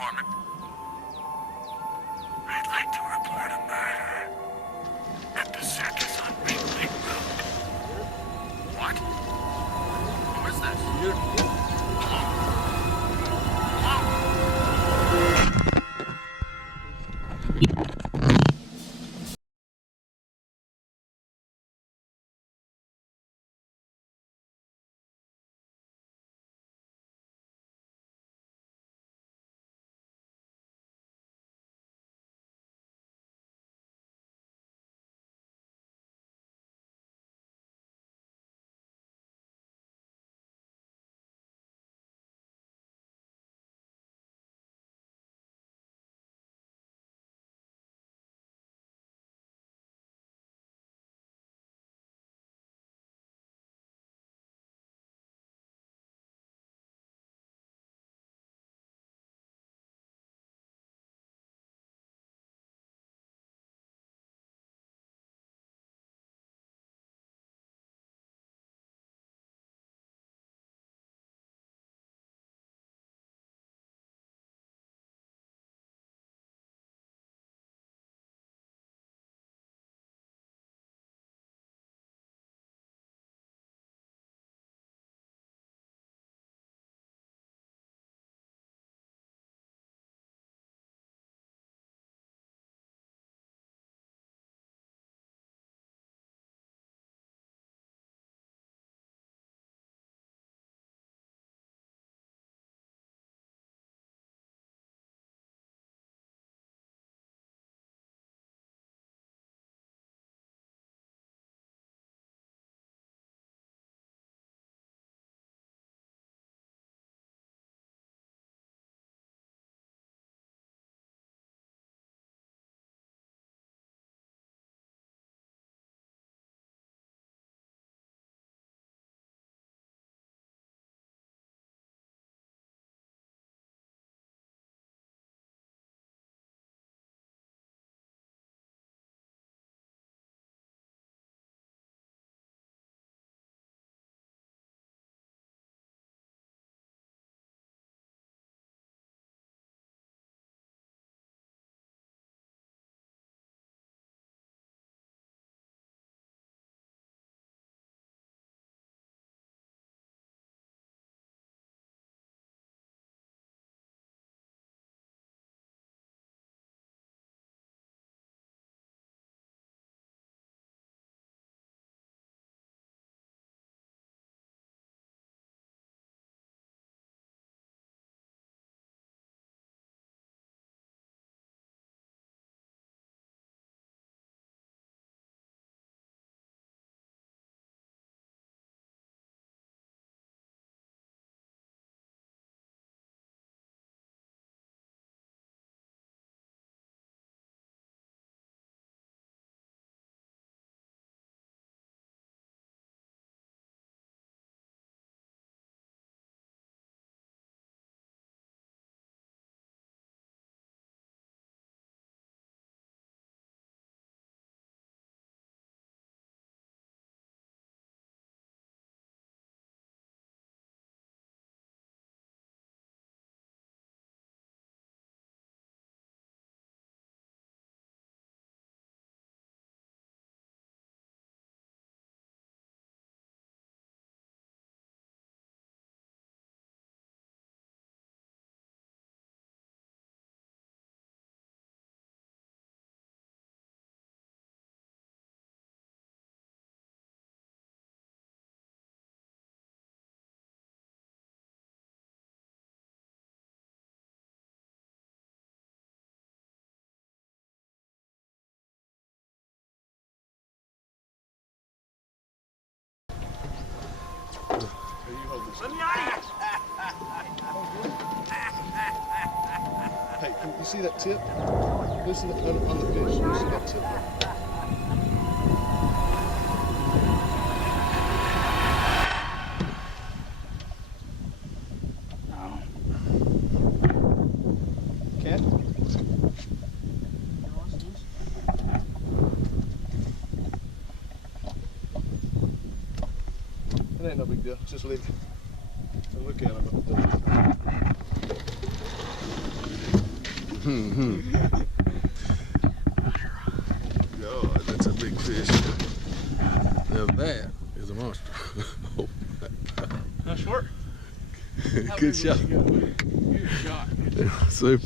department. I'd like to report a murder at the circus on Ring Lake Road. What? Who is this? Hello? Let me out of here! Hey, you see that tip? Listen on the fish. You see that tip? No. Cat? It ain't no big deal. Just leave it. And look at him. God, that's a big fish. Now that is a monster. Oh, Nice work. good shot. Good shot. Super.